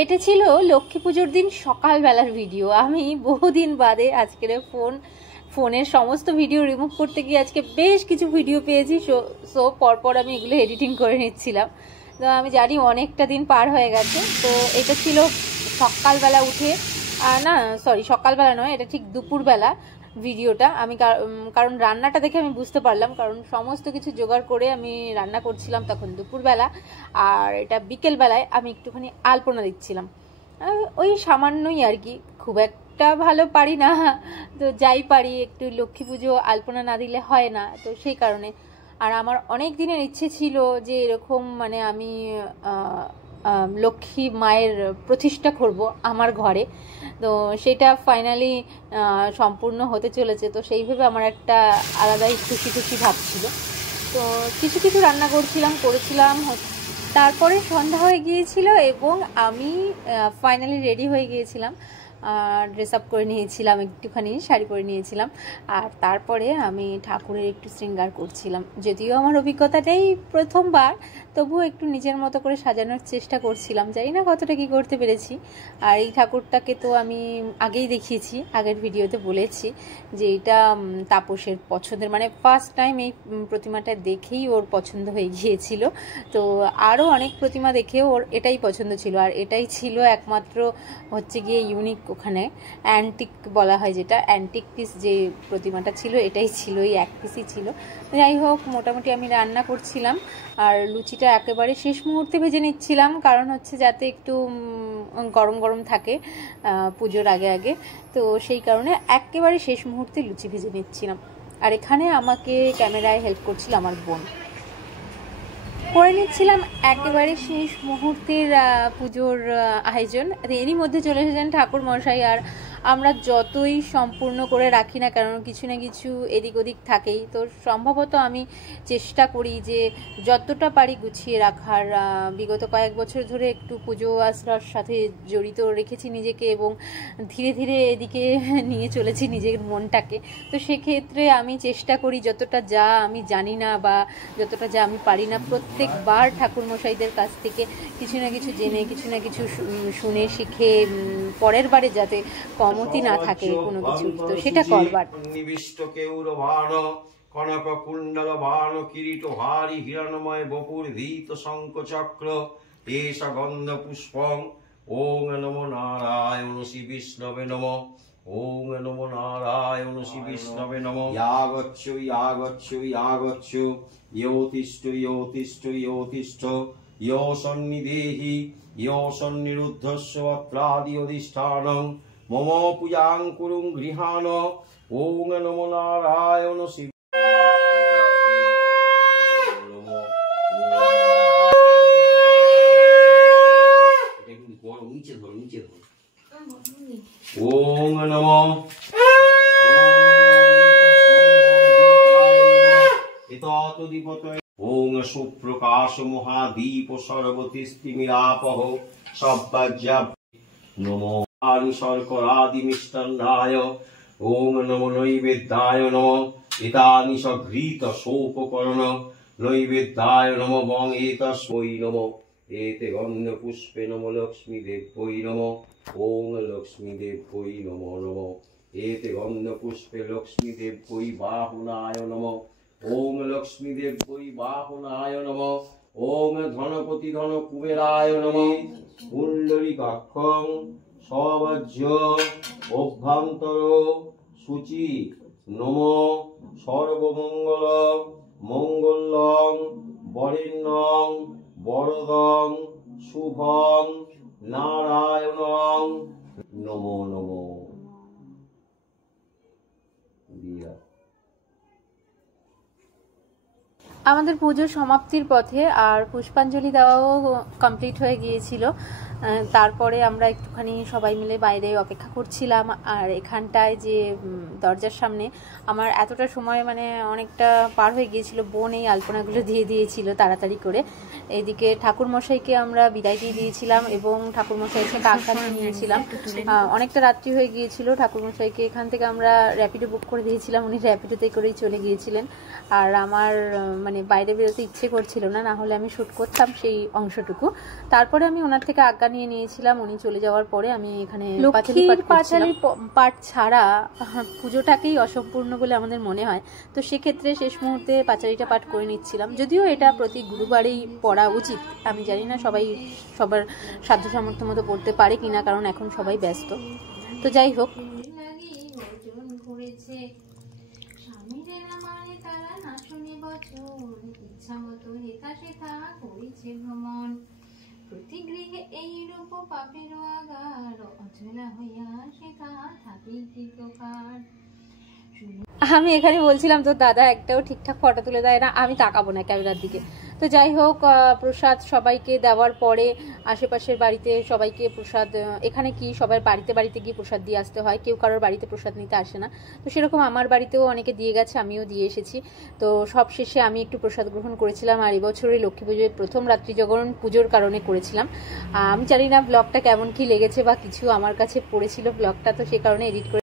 এটা ছিল লক্ষ্মী পুজোর দিন সকালবেলার ভিডিও। আমি বহুদিন বাদে আজকের ফোনের সমস্ত ভিডিও রিমুভ করতে গিয়ে আজকে বেশ কিছু ভিডিও পেয়েছি। সো পরপর আমি এগুলো এডিটিং করে নিচ্ছিলাম। তো আমি জানি অনেকটা দিন পার হয়ে গেছে। তো এটা ছিল সকালবেলা উঠে, না সরি সকালবেলা নয়, এটা ঠিক দুপুরবেলা ভিডিওটা। আমি কারণ রান্নাটা দেখে আমি বুঝতে পারলাম, কারণ সমস্ত কিছু জোগাড় করে আমি রান্না করছিলাম তখন দুপুরবেলা, আর এটা বিকেলবেলায় আমি একটুখানি আলপনা দিচ্ছিলাম। ওই সামান্যই আর কি, খুব একটা ভালো পারি না, তো যাই পারি একটু লক্ষ্মী পুজো আলপনা না দিলে হয় না, তো সেই কারণে। আর আমার অনেক দিনের ইচ্ছে ছিল যে এরকম মানে আমি লক্ষ্মী মায়ের প্রতিষ্ঠা করব আমার ঘরে, তো সেটা ফাইনালি সম্পূর্ণ হতে চলেছে। তো সেইভাবে আমার একটা আলাদাই খুশি খুশি ভাব ছিল। তো কিছু কিছু রান্না করেছিলাম। তারপরে সন্ধ্যা হয়ে গিয়েছিল এবং আমি ফাইনালি রেডি হয়ে গিয়েছিলাম, ড্রেস আপ করে নিয়েছিলাম, একটুখানি শাড়ি পরে নিয়েছিলাম। আর তারপরে আমি ঠাকুরের একটু শৃঙ্গার করছিলাম। যদিও আমার অভিজ্ঞতা নেই, প্রথমবার, তবুও একটু নিজের মতো করে সাজানোর চেষ্টা করছিলাম। জানি না কতটা কি করতে পেরেছি। আর এই ঠাকুরটাকে তো আমি আগেই দেখিয়েছি, আগের ভিডিওতে বলেছি যে এটা তাপসের পছন্দের, মানে ফার্স্ট টাইম এই প্রতিমাটা দেখেই ওর পছন্দ হয়ে গিয়েছিল। তো আরও অনেক প্রতিমা দেখে ওর এটাই পছন্দ ছিল, আর এটাই ছিল একমাত্র হচ্ছে গিয়ে ইউনিক, ওখানে অ্যান্টিক বলা হয়, যেটা অ্যান্টিক পিস যে প্রতিমাটা ছিল এটাই ছিল, এই এক পিসই ছিল। যাই হোক, মোটামুটি আমি রান্না করছিলাম আর লুচিটা একেবারে শেষ মুহূর্তে ভেজে নিচ্ছিলাম, কারণ হচ্ছে যাতে একটু গরম গরম থাকে পুজোর আগে আগে। তো সেই কারণে একেবারে শেষ মুহূর্তে লুচি ভেজে নিচ্ছিলাম। আর এখানে আমাকে ক্যামেরায় হেল্প করছিল আমার বোন। করে নিচ্ছিলাম একেবারে শেষ মুহূর্তের পুজোর আয়োজন। এরই মধ্যে চলে এসেছেন ঠাকুর মশাই। আর আমরা যতই সম্পূর্ণ করে রাখি না কারণ কিছু না কিছু এদিক ওদিক থাকেই, তো সম্ভবত আমি চেষ্টা করি যে যতটা পারি গুছিয়ে রাখার। বিগত কয়েক বছর ধরে একটু পুজো আশ্রার সাথে জড়িত রেখেছি নিজেকে এবং ধীরে ধীরে এদিকে নিয়ে চলেছি নিজের মনটাকে। তো সেক্ষেত্রে আমি চেষ্টা করি যতটা যা আমি জানি না বা যতটা যা আমি পারি না, প্রত্যেকবার ঠাকুরমশাইদের কাছ থেকে কিছু না কিছু জেনে, কিছু না কিছু শুনে শিখে পরের বারে যাতে কমতি না থাকে কোনো কিছু, তো সেটা করবার। নিবিষ্ট কেউর বাণ কনক কুণ্ডল বাণ কিরীট হারি হিরণময় বপুর ধীত শঙ্খ চক্র এষ গন্ধ পুষ্পং ওং নমো নারায়ণ শ্রী বিষ্ণবে নমঃ ওং নমো নারায়ণ শ্রী বিষ্ণবে নমঃ ইয়াগচ্ছু ইয়াগচ্ছু ইয়াগচ্ছু ইয়োতিষ্ঠ ইয়োতিষ্ঠ ইয়োতিষ্ঠ ইয়ো সন্নিদেহি ইয়ো সন্নিরুদ্ধস্য অত্রাদি অধিষ্ঠানং মম পূজাং কুরুং গৃহাণ ওং নমো নারায়ণ শিব। ওং নমো ওং সুপ্রকাশ মহাদীপ সর্বতিস্তিমিরাপহ সব্বাজ্যা নমো শর্করাদি মিষ্টান্নায় ওং নমো নৈবেদ্যায় নমঃ এতানি সঘৃত শোককরণ নৈবেদ্যায় নমঃ বং এতস্मै নমঃ এতে গন্ধ পুষ্পে নমঃ লক্ষ্মী দেব্যৈ নমঃ ওং লক্ষ্মী দেব্যৈ নমো নমঃ এতে গন্ধ পুষ্পে লক্ষ্মী দেব্যৈ বাহনায় নমঃ ওং লক্ষ্মী দেব্যৈ বাহনায় নমঃ ওং ধনপতি ধন কুবেরায় নমঃ পুণ্ডরীকাক্ষং সবজ্য অভ্যন্তর সূচি নমো সর্বমঙ্গল মঙ্গলং বরেণ্যং বরদং শুভং নারায়ণং নমো নমো। আমাদের পুজোর সমাপ্তির পথে আর পুষ্পাঞ্জলি দেওয়াও কমপ্লিট হয়ে গিয়েছিল। তারপরে আমরা একটুখানি সবাই মিলে বাইরে অপেক্ষা করছিলাম। আর এখানটায় যে দরজার সামনে আমার এতটা সময় মানে অনেকটা পার হয়ে গিয়েছিল, বোন এই আলপনাগুলো দিয়ে দিয়েছিল তাড়াতাড়ি করে। এদিকে ঠাকুরমশাইকে আমরা বিদায় দিয়ে দিয়েছিলাম এবং ঠাকুরমশাইকে কাকখানে নিয়েছিলাম। অনেকটা রাত্রি হয়ে গিয়েছিল। ঠাকুরমশাইকে এখান থেকে আমরা র্যাপিডো বুক করে দিয়েছিলাম, উনি র্যাপিডোতে করেই চলে গিয়েছিলেন। আর আমার মানে বাইরে বেরোতে ইচ্ছে করছিল না, না হলে আমি শ্যুট করতাম সেই অংশটুকু। তারপরে আমি ওনার থেকে আজ্ঞা টাকা নিয়ে নিয়েছিলাম উনি চলে যাওয়ার পরে। আমি এখানে লক্ষ্মীর পাঁচালী পাঠ ছাড়া পুজোটাকেই অসম্পূর্ণ বলে আমাদের মনে হয়, তো সেক্ষেত্রে শেষ মুহূর্তে পাঁচালীটা পাঠ করে নিচ্ছিলাম। যদিও এটা প্রতি গুরুবারেই পড়া উচিত, আমি জানি না সবাই সবার সাধ্য সামর্থ্য মতো পড়তে পারে কিনা, কারণ এখন সবাই ব্যস্ত। তো যাই হোক, প্রতি গৃহে এই রূপ পাপের আগার, অচলা হইয়া শেখা থাকে কি প্রকার। আমি এখানে বলছিলাম তো দাদা একটাও ঠিকঠাক ফটো তুলে দেয় না, আমি তাকাবো না ক্যামেরার দিকে। তো যাই হোক, প্রসাদ সবাইকে দেওয়ার পরে আশেপাশের বাড়িতে সবাইকে প্রসাদ, এখানে কি সবার বাড়িতে বাড়িতে গিয়ে প্রসাদ দিয়ে আসতে হয়, কেউ কারোর বাড়িতে প্রসাদ নিতে আসে না। তো সেরকম আমার বাড়িতেও অনেকে দিয়ে গেছে, আমিও দিয়ে এসেছি। তো সব শেষে আমি একটু প্রসাদ গ্রহণ করেছিলাম, আর এবছরে লক্ষ্মী পুজোয় প্রথম রাত্রি জাগরণ পুজোর কারণে করেছিলাম। আমি জানি না ব্লগটা কেমন কি লেগেছে বা কিছু, আমার কাছে পড়েছিল ব্লগটা, তো সে কারণে এডিট করে